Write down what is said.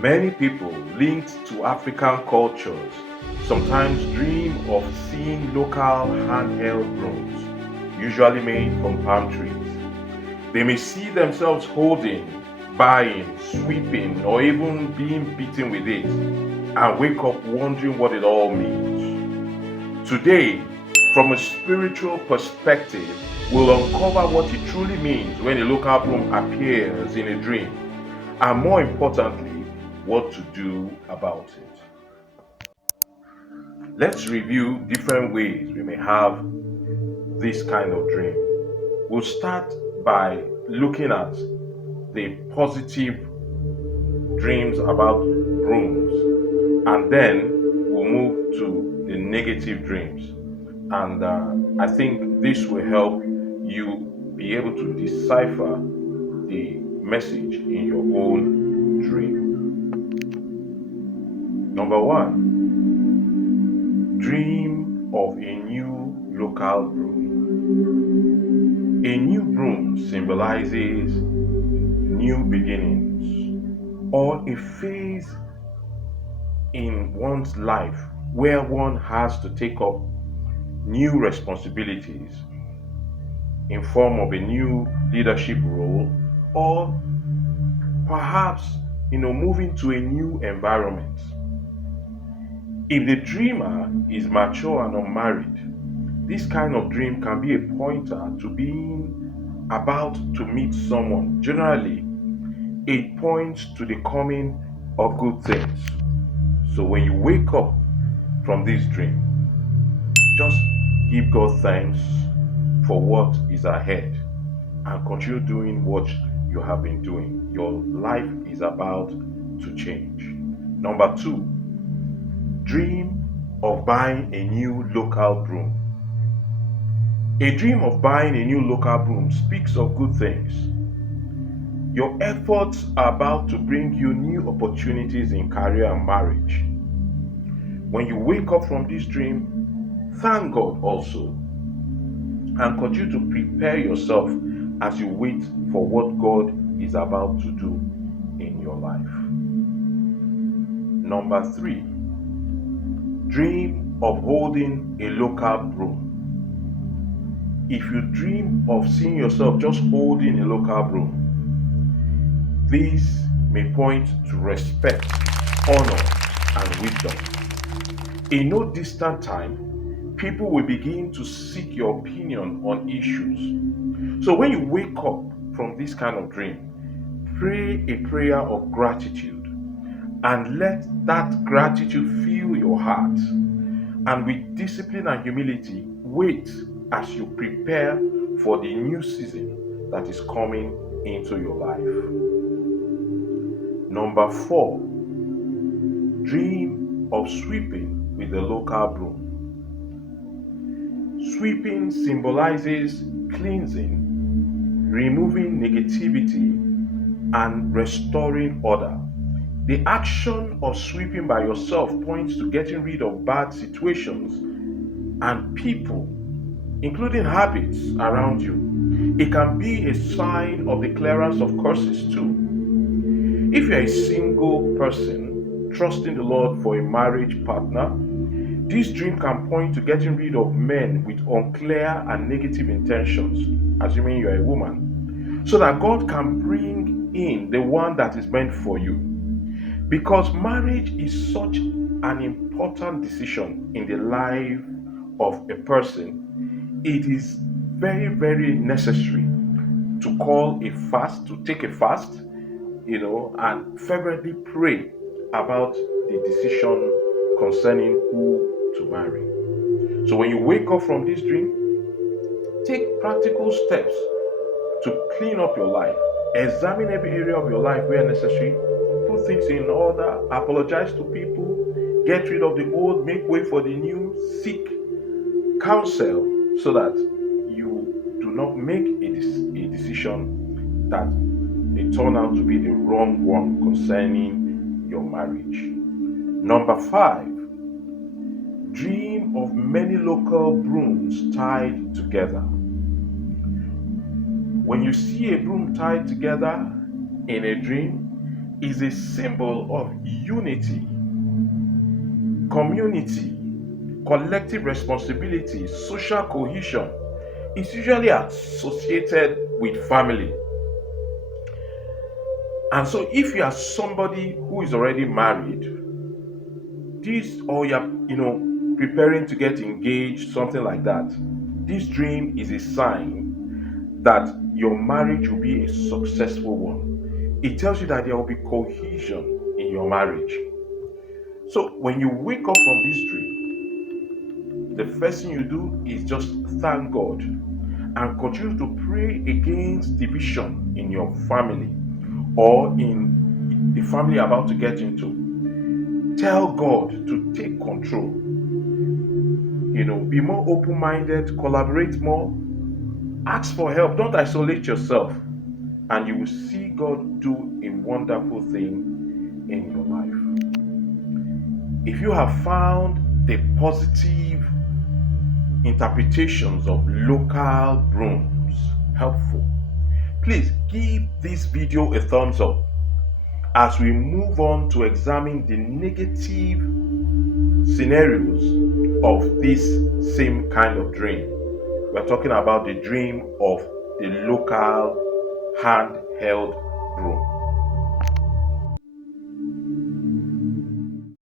Many people linked to African cultures sometimes dream of seeing local handheld brooms, usually made from palm trees. They may see themselves holding, buying, sweeping, or even being beaten with it and wake up wondering what it all means. Today, from a spiritual perspective, we'll uncover what it truly means when a local broom appears in a dream, and more importantly, what to do about it. Let's review different ways we may have this kind of dream. We'll start by looking at the positive dreams about brooms, and then we'll move to the negative dreams. And I think this will help you be able to decipher the message in your own dream. Number one, dream of a new local broom. A new broom symbolizes new beginnings or a phase in one's life where one has to take up new responsibilities in form of a new leadership role, or perhaps moving to a new environment. If the dreamer is mature and unmarried, this kind of dream can be a pointer to being about to meet someone. Generally, it points to the coming of good things. So when you wake up from this dream, just give God thanks for what is ahead and continue doing what you have been doing. Your life is about to change. Number two, dream of buying a new local broom. A dream of buying a new local broom speaks of good things. Your efforts are about to bring you new opportunities in career and marriage. When you wake up from this dream, thank God also and continue to prepare yourself as you wait for what God is about to do in your life. Number three, dream of holding a local broom. If you dream of seeing yourself just holding a local broom, this may point to respect, honor, and wisdom. In no distant time, people will begin to seek your opinion on issues. So when you wake up from this kind of dream, pray a prayer of gratitude and let that gratitude fill your heart. And with discipline and humility, wait as you prepare for the new season that is coming into your life. Number four, dream of sweeping with a local broom. Sweeping symbolizes cleansing, removing negativity, and restoring order. The action of sweeping by yourself points to getting rid of bad situations and people, including habits around you. It can be a sign of the clearance of curses too. If you're a single person trusting the Lord for a marriage partner, this dream can point to getting rid of men with unclear and negative intentions, assuming you're a woman, so that God can bring in the one that is meant for you. Because marriage is such an important decision in the life of a person, it is very, very necessary to call a fast, to take a fast, and fervently pray about the decision concerning who to marry. So when you wake up from this dream, take practical steps to clean up your life. Examine every area of your life where necessary. Put things in order. Apologize to people. Get rid of the old. Make way for the new. Seek counsel so that you do not make a decision that may turn out to be the wrong one concerning your marriage. Number five, dream of many local brooms tied together. When you see a broom tied together in a dream, is a symbol of unity, community, collective responsibility, social cohesion. It's usually associated with family. And so if you are somebody who is already married, this or you're preparing to get engaged, something like that, this dream is a sign that your marriage will be a successful one. It tells you that there will be cohesion in your marriage. So when you wake up from this dream, the first thing you do is just thank God and continue to pray against division in your family or in the family you're about to get into. Tell God to take control. Be more open minded, collaborate more, ask for help, don't isolate yourself, and you will see God do a wonderful thing in your life. If you have found the positive interpretations of local brooms helpful, please give this video a thumbs up as we move on to examine the negative scenarios of this same kind of dream. We're talking about the dream of the local handheld broom.